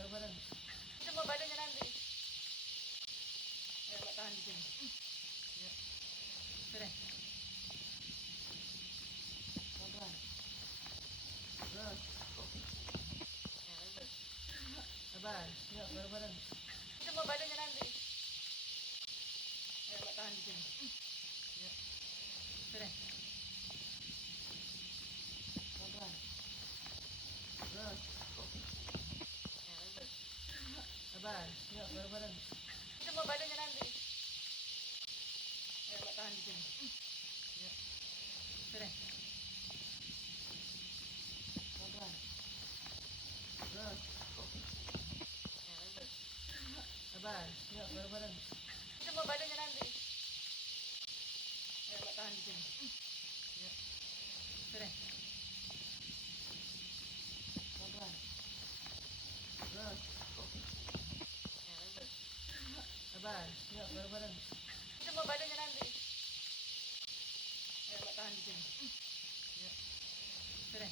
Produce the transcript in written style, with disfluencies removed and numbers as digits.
bareng-bareng. Coba badannya nanti. Ya, Mbak, tahan di sini. Ya. Sini. Pelan-pelan. Terus. Ya, lanjut. Sabar. Ya, bareng-bareng. Coba badannya nanti. Ya, Mbak, tahan di sini. Ya. Sini. Pelan-pelan. Terus. Ya, lanjut. Sabar. Ya, bareng-bareng. Coba badannya nanti. Ya, Mbak, tahan di sini. Ya. Sini. Pelan-pelan. Terus. Ya, lanjut. Sabar. Ya, bareng-bareng. Coba badannya nanti. Ya, Mbak, tahan di sini. Ya. Sini. Pelan-pelan. Terus. Ya, lanjut. Sabar. Ya, bareng-bareng. Coba badannya nanti. Ya, Mbak, tahan di sini. Ya. Sini.